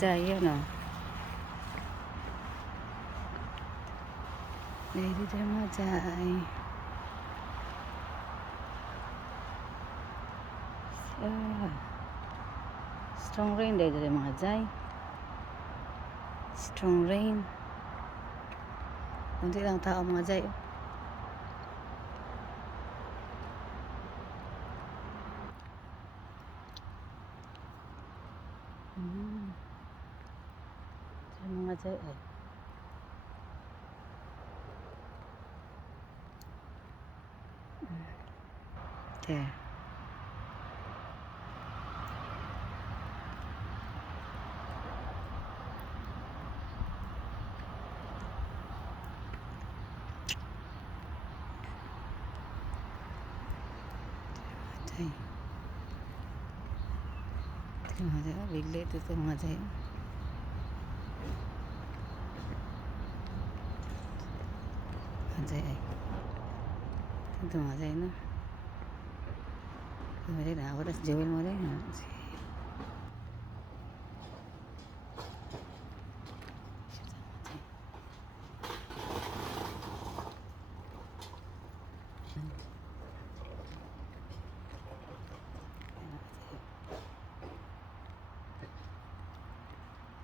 Jai, yun o. Lady Dharma Jai. Strong rain dahil dito mga Jai. Strong rain. Kunti lang tao mga Jai. Mga Jai ay. There. Ito mga Jai. Bigla ito mga Jai. Mga Jai ay. Ito mga Jai no. Mga Jai na ako na si Joel mo rin.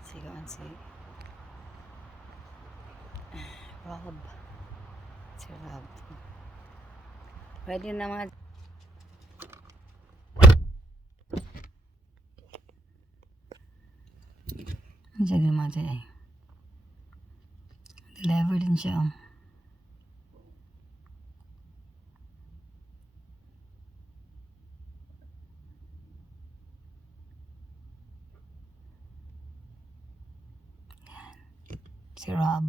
Sigawan si Rob. Si Rob. Pwede na mga jadi mga Jai. Deliver din siya. Si Rob.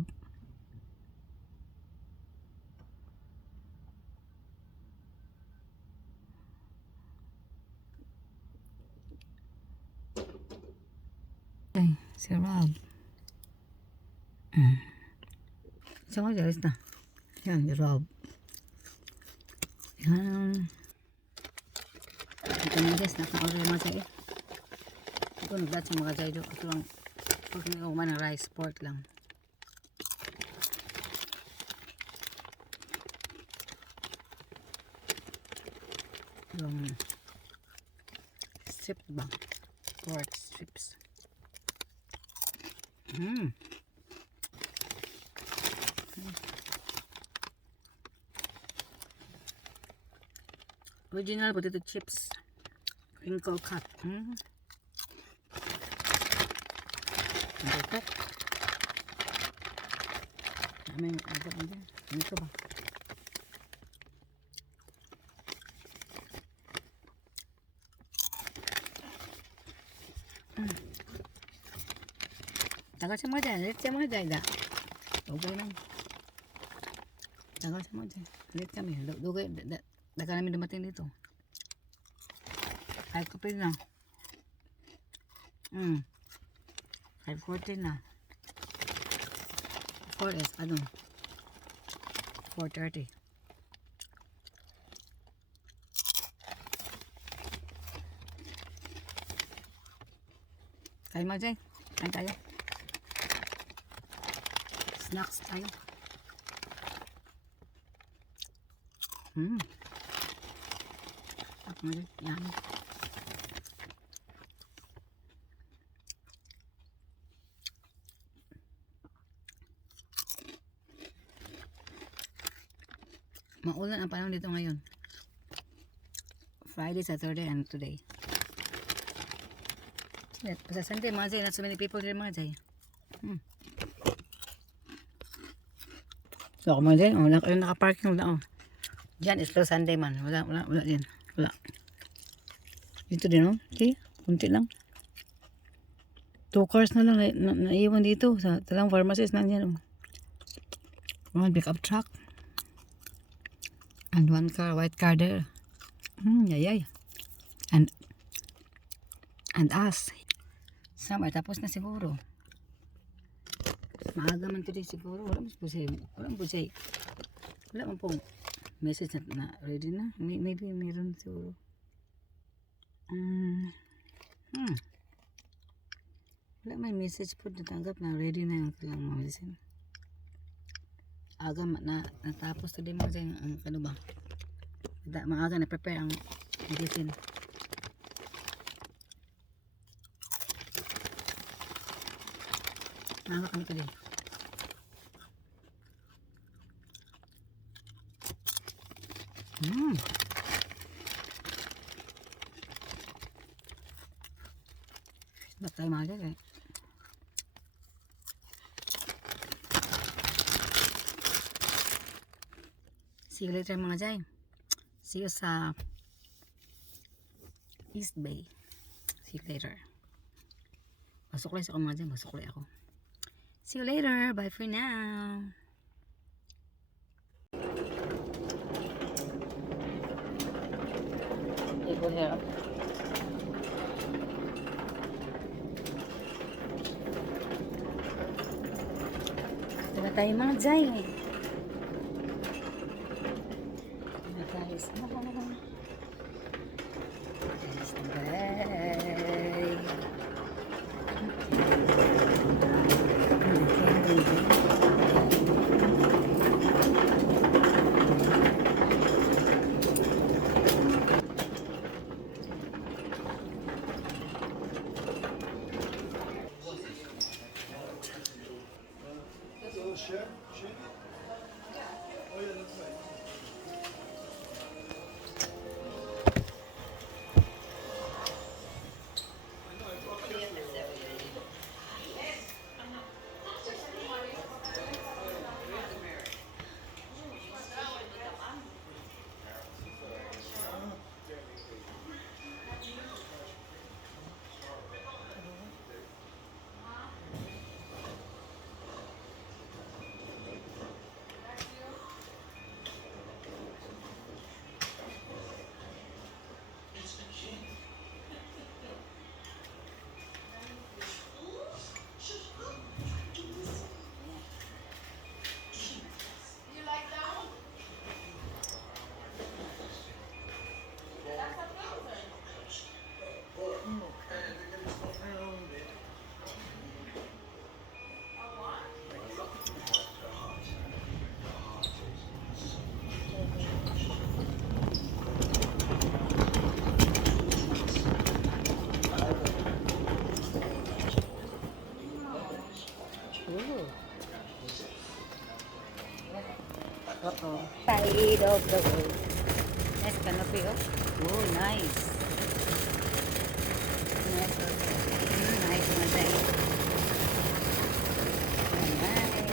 Si Rob. Saan ko jaris na? Yan, si Rob. Yan. Ito mga guys, naka-order mga Jai. Ito nagdat sa mga Jai. Ito lang. Pag nag-uman ng rice pork lang. Yung strip ba? Pork strips. Original potato chips. Crinkle cut. Crinkle cut. May agad mo dyan. Ano ito ba? Tagal sa mga dyan. Liit sa mga dyan. Dugay lang. Tagal sa mga dyan. Liit kami. Dugay. Daga namin dumating dito. Kahit ko na. 5:40 na. 4S. Ano? 4:30. Kain mo dyan. Kain tayo. Snacks tayo. Yan. Maulan ang panahon dito ngayon. Friday, Saturday, and today. Sa Sunday, mga Jai, not so many people here, mga Jai. So, ako mga Jai, naka-parking wala. Diyan, is slow Sunday man. Wala din. Wala. Dito din, okay? Kunti lang. 2 cars na lang naiwan dito. Sa talang pharmacist na yan. One pickup truck. And 1 car, white car there. Yay. And us. Summer, tapos na siguro. Maaga man today siguro. Wala man pong message na ready na. Maybe meron siguro. Wala may message po natanggap na ready na yung kailang mga medicine. Aga natapos today mga dyan ang ano ba? Maaga na prepare ang medicine. Maaga kami today. Ba't tayo maaga eh? See you later mga jay. See you sa East Bay. See you later. Masuklay sa ako mga jay. Masuklay ako. See you later. Bye for now. Table here. Diba tayo mga jay? Diba tayo sa side of the road. Nice canopy, oh. Oh, nice. Nice, nice mga day. Nice.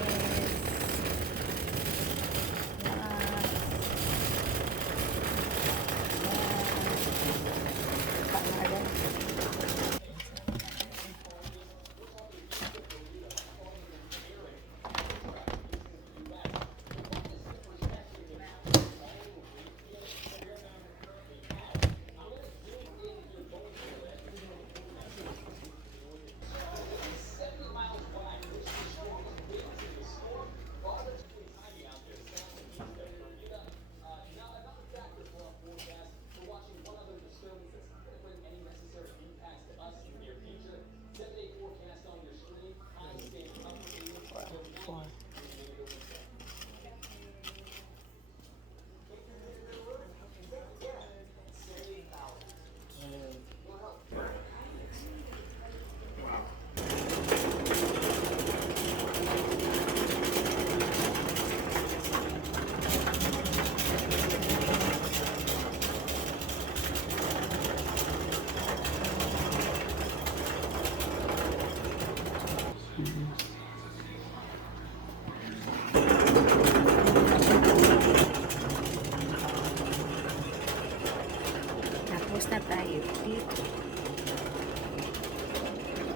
Tapos na tayo dito.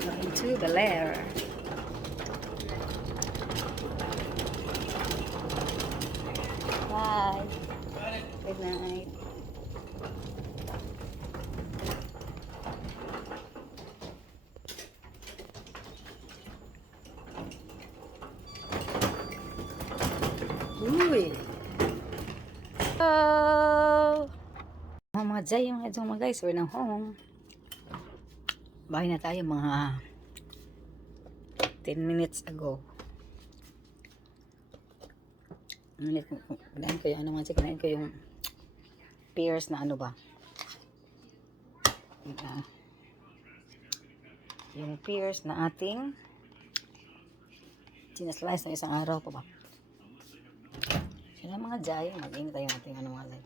Going to the lair. Bye. Good night. Uy. Oh. Mga jay, mga guys, we're now home. Bahay na tayo mga 10 minutes ago. Kinain ko yung ano man siya, kinain ko yung pears na ano ba? Yung pears na ating sinaslice na isang araw pa ba? Yan ang mga jay, mag-init tayo natin ano mga jay.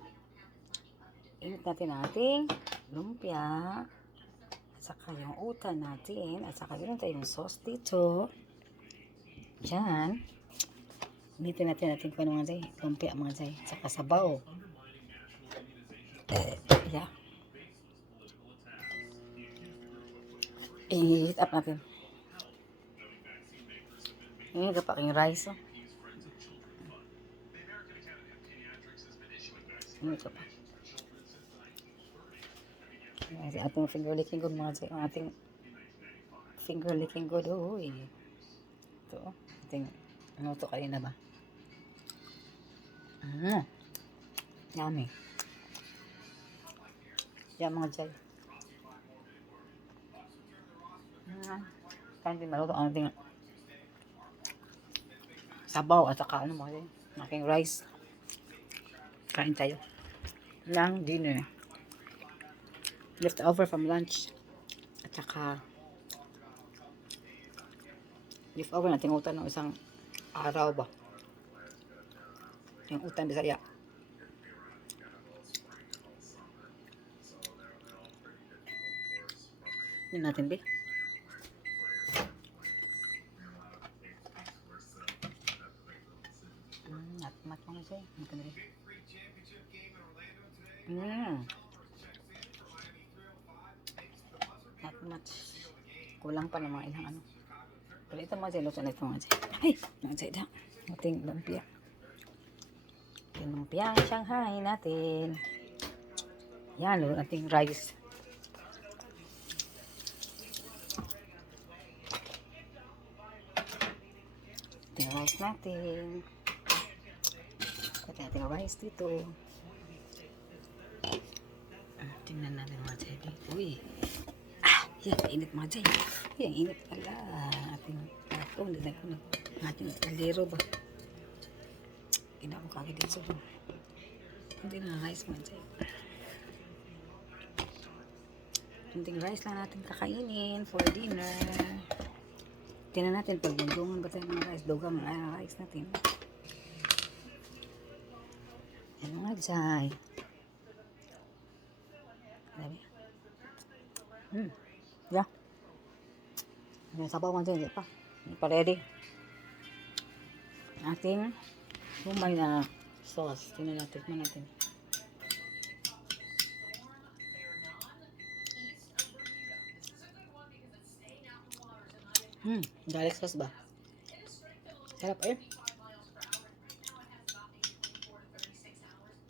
Init natin ating lumpia, at saka yung utan natin, at saka yun tayong sauce dito. Diyan. Initin natin kung ano mga jay, lumpia mga jay, at saka sabaw. Yeah. I-heat up natin. Ini pa aking rice, oh. Ito pa. Ating finger licking good mga sa ating finger licking good. Uy. Ito. Ating ano to kanina ba? Yummy. Yan mga jay. Kain din maluto ang ating sabaw at saka ano mga jay. Aking rice. Kain tayo. Lang dinner. Left over from lunch. At saka left over natin utan ng isang araw ba. Yung utan Bisaya. Yun natin be. Mat mo na siya. Ito na rin. Not much. Kulang pa ng mga ilang ano. Pero ito mga jay, luto na ito mga jay. Ay! Mga jay da. Ating lumpia. Ating lumpiang Shanghai natin. Yan, luto ating rice. Ating rice natin. Ating rice dito. Tingnan natin mga jay. Uy! Yan, init mga jay. Yan, init pala. Ating plato. Ating kaldero ba? Ginawa ko kagad dito. Hindi na rice mga jay. Kunting rice lang natin kakainin for dinner. Tingnan natin pag dungdungan ba tayo mga rice. Dugang rice natin. Yan mga jay. Dami. Yeah. May sabaw man dyan, pa. Hindi pa ready. Ating lumay na sauce. Tingnan natin natin. Garlic sauce ba? Sarap eh.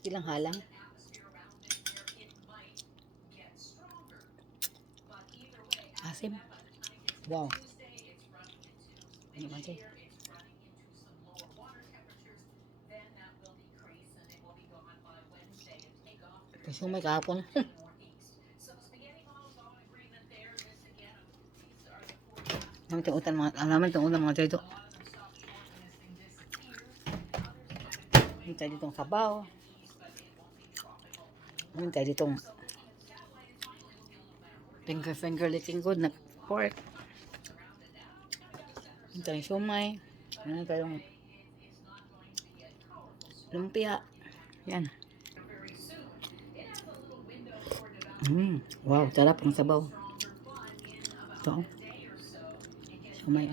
Ilang halang. Asim. Wow. Ano ba siya? Kasi may kahapon. Alaman itong utan mga dito. Hintay ditong sabaw. Hintay ditong finger licking good na pork. Hintay yung siomay. Hintay yung lumpia. Yan. Wow, sarap ang sabaw. Ito. Siomay.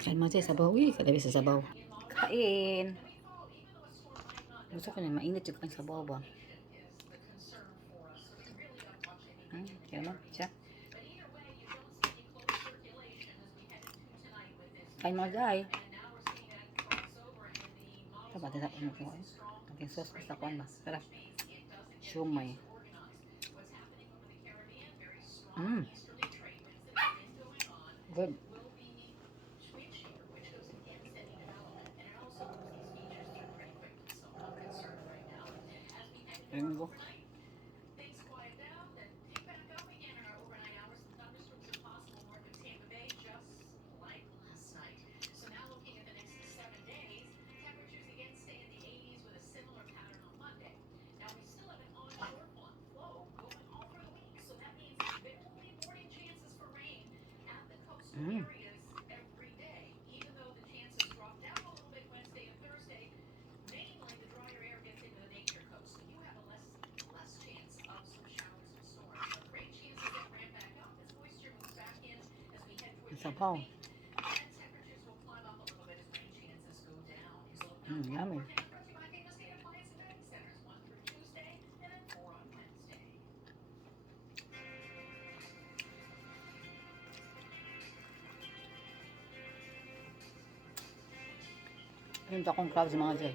Saan mo siya sabaw? Uy, kalabi sa sabaw. Kain. Gusto ko na mainit yung kang sabaw ba? Kaya naman, siya. Kain mga guy. Dapat na sa ko. Ating sauce basta ko mas. Sarap. Siomay. Good. Ayun ko. Sabaw. Yummy. Yung akong crabs mga Jay.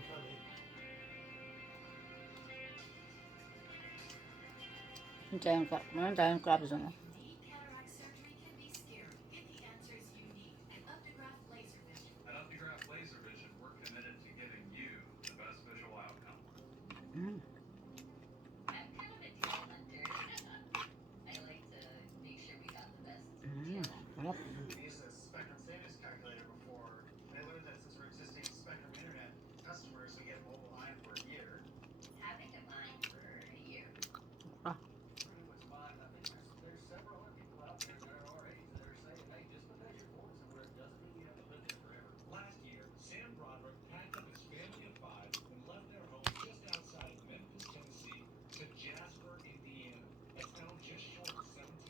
Meron tayong crabs ano. Mm. Sarap. Used a Spectrum Savings Calculator before. They learned that since we're existing Spectrum Internet customers, we get mobile line for a year. Having a line for a year. Ah. Pretty much fine. I think there's several other people out there that are our age that are saying, hey, just because you're born somewhere doesn't mean you have to live there forever. Last year, Sam Broderick packed up his family of 5 and left their home just outside Memphis, Tennessee, to Jasper, Indiana, a town just short of 17,000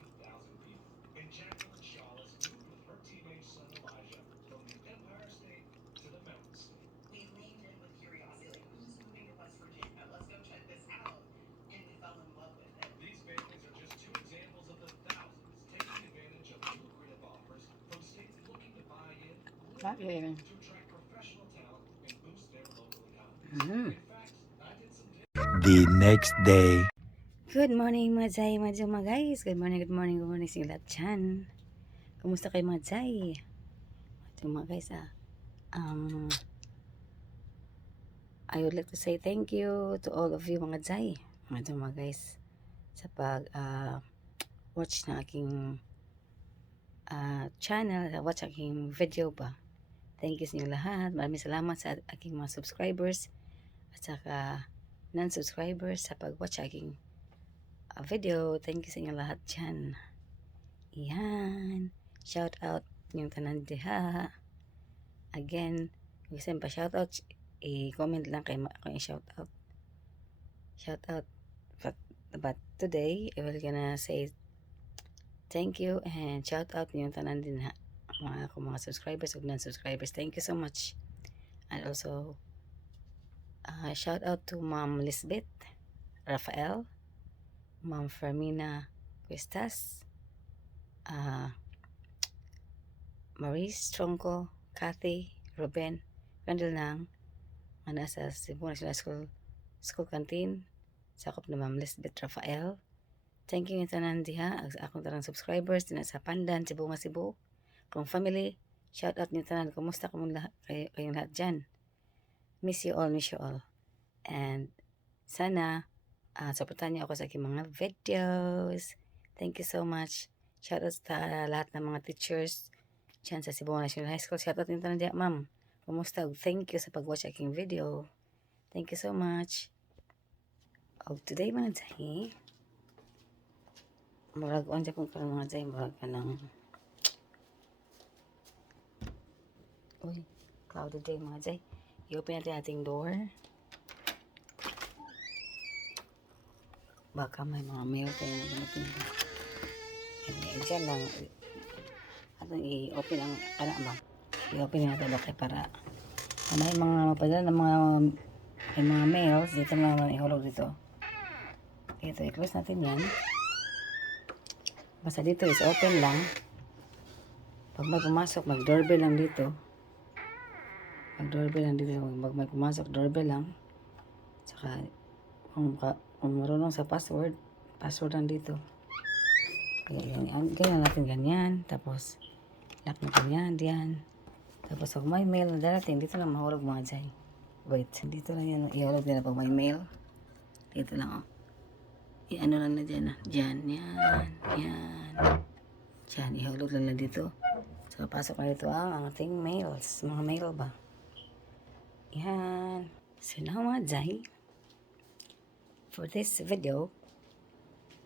people. And Jacqueline Shawless moved with her teenage son Elijah from the Empire State to the Mountain State. We leaned in with curiosity, like, who's moving to West Virginia? Let's go check this out. And we fell in love with it. These families are just 2 examples of the thousands taking advantage of lucrative offers from states looking to buy in Not even. to attract professional talent and boost their local economies. Mm. In fact, I did some The next day. Good morning mga Jay, mga guys. Good morning sa inyo lahat dyan. Kumusta kayo mga Jay? Mga guys I would like to say thank you to all of you mga Jay. Mga guys sa pag watch na aking channel, watch aking video ba. Thank you sa inyo lahat. Maraming salamat sa aking mga subscribers at saka non-subscribers sa pag-watch aking video. Thank you sa inyo lahat dyan. Yan. Shout out yung tanan diha. Again, gusto pa shout out, i-comment lang kay shout out. Shout out. But today, I will gonna say thank you and shout out yung tanan din ha. Mga subscribers o non-subscribers. Thank you so much. And also, shout out to Ma'am Lisbeth Rafael, Ma'am Fermina Cuestas, Maurice Tronco, Kathy, Ruben, Randall Nang, nga nasa Cebu National School Canteen, sakop na Ma'am Lisbeth Rafael. Thank you yung tanan diha, akong tanang subscribers, din sa Pandan, Cebu nga Cebu, kong family, shout out yung tanan, kumusta kayong lahat dyan. Miss you all. And sana, supportan niyo ako sa aking mga videos. Thank you so much. Shout out sa lahat ng mga teachers dyan sa Cebu National High School. Shout out yung tanan diya, ma'am. Kumusta? Thank you sa pag-watch aking video. Thank you so much. Today mga Jay, murag-on dyan kung parang mga Jay, murag ka ng cloudy day mga Jay. I-open natin ating door. Baka may mga mail tayo mag-open. Diyan lang. Atong i-open ang i-open natin okay para may mga mapadala ng mga mails. Dito naman ihulog dito. Dito, i-close natin yan. Basta dito is open lang. Pag may pumasok, mag-doorbell lang dito. Mag-doorbell lang dito. Pag may pumasok, doorbell lang. Saka, kung marunong sa password lang dito. Ganyan natin ganyan. Tapos, lock natin yan, diyan. Tapos, pag may mail na darating, dito lang mahulog mga Jay. Wait, dito lang yan. Ihulog nila pag may mail. Dito lang, i-ano lang na dyan. Dyan, yan. Dyan, ihulog lang na dito. So, pasok na dito ang ating mails. Mga mail ba? Yan. So, now mga Jay, for this video,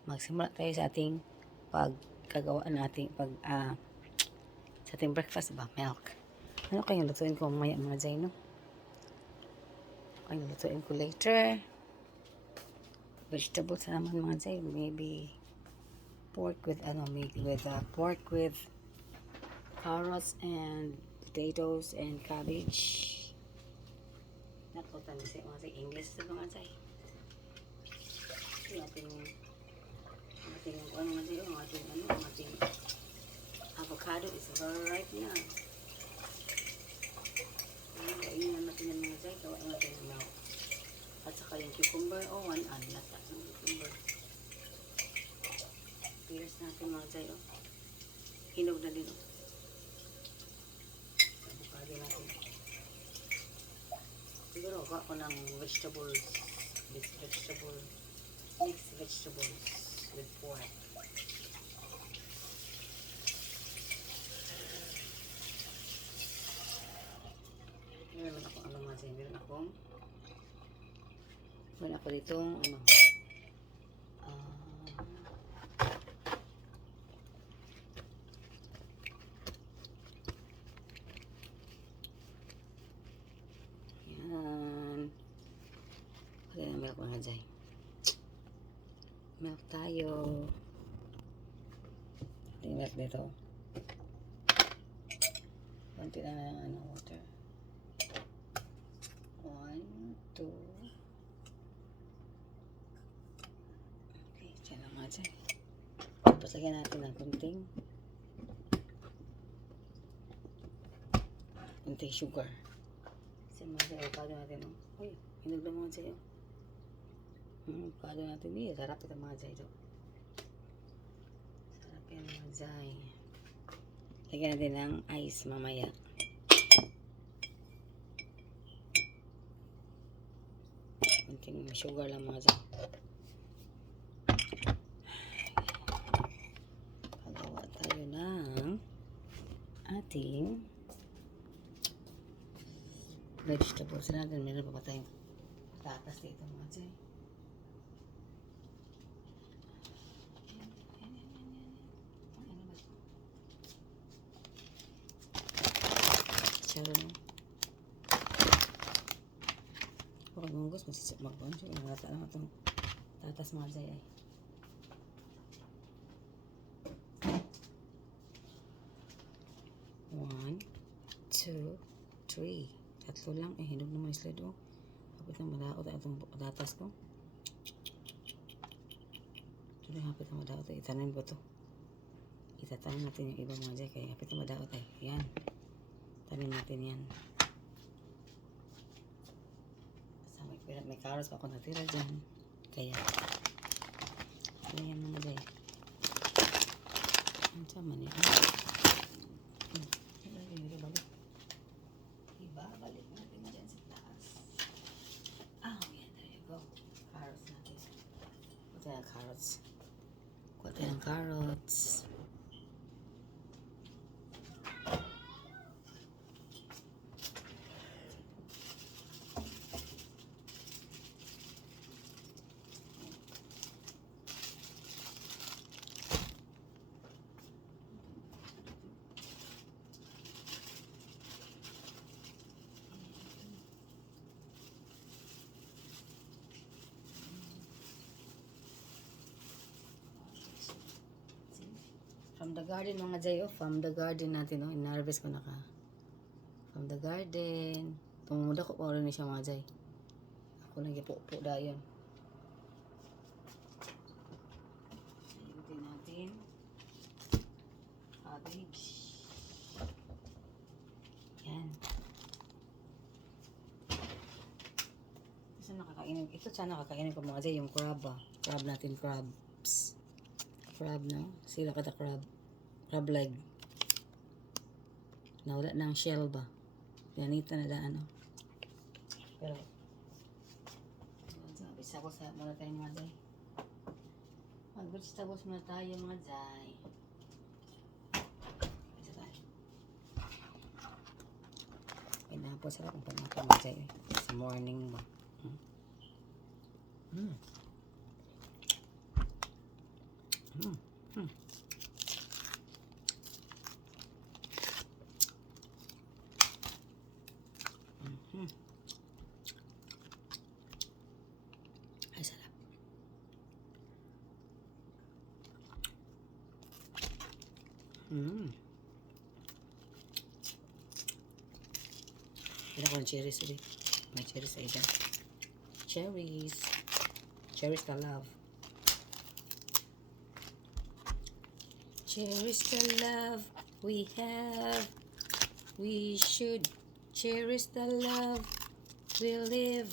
magsimula tayo sa ating pagkagawa natin sa ating breakfast ba? Milk. Ano kayong lutuin ko mamaya mga Jay, no? Kayong lutuin ko later. Vegetables naman mga Jay. Maybe pork with pork with carrots and potatoes and cabbage. Nakutan kasi mga sa English sa mga say. Ating ano nga sa'yo, ating avocado is very ripe na. Kainin natin yung mga say, kawain natin yung milk. At saka yung cucumber, lata ng cucumber. Pears natin mga say, hinog na din, avocado natin. Siguro ako ng vegetables, mixed vegetables with pork. Meron ako ditong yan. Kaya na milk mga dyan. Milk tayo. Yung milk dito. Konti na water. 1, 2. Okay, dyan lang mga dyan. Tapos lagyan natin ng kunting sugar. Kasi mga dyan, avocado natin. Uy, hinog na mga dyan. Avocado natin. Sarap ito mga dyan ito. Sarap yan mga dyan. Lagyan natin ng ice mamaya. Kunting sugar lang mga dyan. Pagawa tayo ng ating vegetables natin. Meron pa tayong patatas dito mga dyan. Masyado no. Huwag mong gusto, masisip mag-bunch. Nangata lang itong tatas mga dyan ay. One, 2, 3. Tatlo lang. Hinog naman yung slide. Hapit na madaot itong tatas ko. Ito na hapit na madaot. Itanim ba ito? Itatanim natin yung iba mga dyan. Kaya hapit na madaot ay. Yan. Tanim natin yan. May carrots pa ako natira dyan. Kaya yan mga day. Ang sama niya. Ibabalik natin dyan sa taas. Yan. There you go. Carrots natin. Kuha tayo ng carrots. Kuha tayo ng carrots. From the garden mga jayo, from the garden natin, in-harvest ko na ka. From the garden. Tumuda ko pa rin siya mga jay. Ako lang ipo-upo dayon. Ayutin natin. Cabbage. Yan. Ito sana nakakainin ko mga jay, yung crab Crab natin, crabs. Crab, no? Sila kada crab. Crab leg. Nawala na ang shell ba? Ganito na daan, Pero, bisa ko sa muna tayo mga day. Mag-vegetables muna tayo mga day. Bisa tayo. Pinapos sarap ang panaka mga day. Sa morning ba? Ay, sarap. Pila ko ng cherries ulit. May cherries ay dyan. Cherries. Cherries ka love. Cherish the love we have. We should cherish the love we live.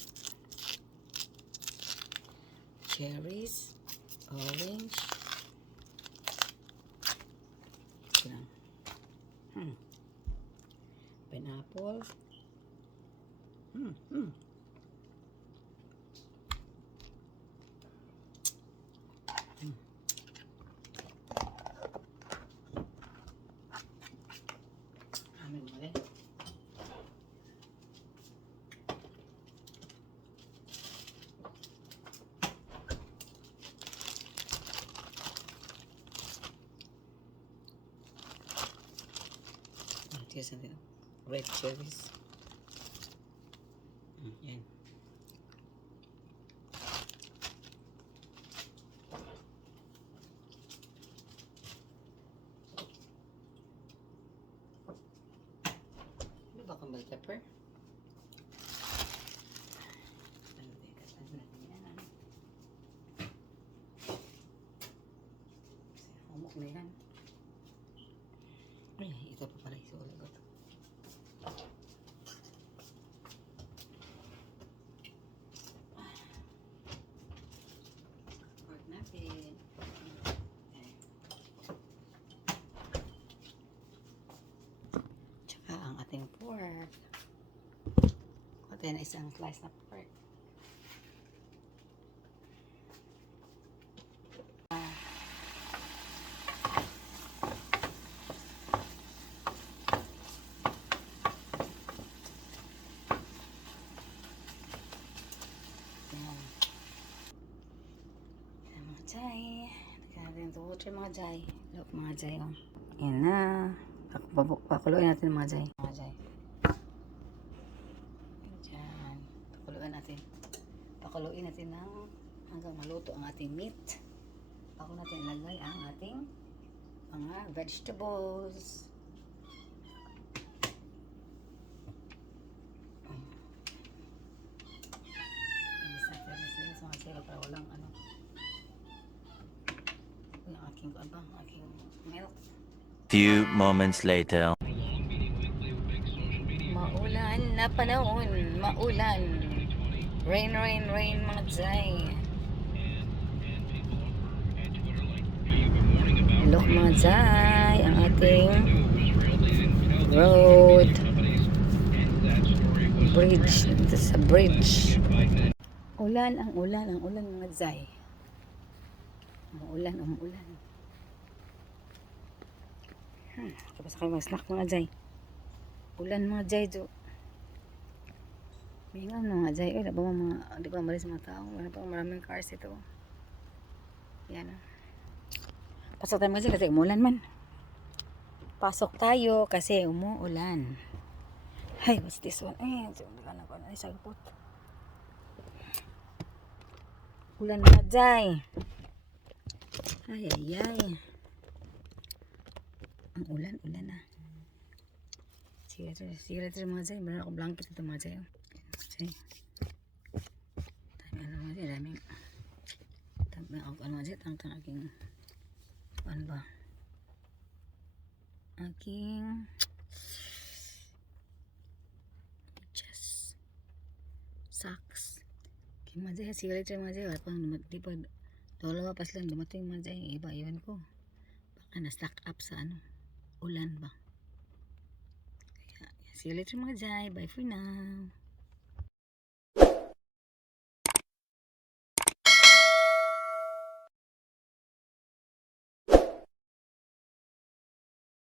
Cherries, orange. Pineapple. Amin mo rin. Here's something. Red cherries. Yan. Ano ba kung bell pepper? Humok na yan. Ay, ito pa pala isulit ko. Pork natin. Tsaka ang ating pork. Kuha na isang slice na pork. Mga jay. Nagkakaroon ito water mga jay. Look mga jay. Oh. Yan na. Pakuluin natin mga jay. Mga jay. Diyan. Pakuluin natin ng hanggang maluto ang ating meat. Bago natin ilagay ang ating mga vegetables. Mga sila para walang ano. Yung aking milk. Few moments later. Maulan na panahon, maulan. Rain, rain, rain mga jay. Look mga jay, ang ating road. Bridge, ito sa bridge. Ulan mga jay. Umuulan. Tapos kayo mga snack mga jay. Ulan mga jay do. Mingaw na mga jay. Di ba malis mga tao? Wala pa maraming cars ito. Yan o. Pasok tayo mga jay kasi umuulan man. Pasok tayo kasi umuulan. Hey, what's this one? Ay, sagpot. Ulan mga jay. Ay. Ang ulan na. Sige mga jay. Meron ako blanket ito mga jay. Daming ako ano mga jay. Tangtang aking ano ba? Aking just socks. Okay mga jay. Sige mga jay. Di pa dalawa pas lang dumating mga jay. Iba iwan ko. Baka na-stack up sa ano. Ulan ba? See you later mga jay. Bye for now.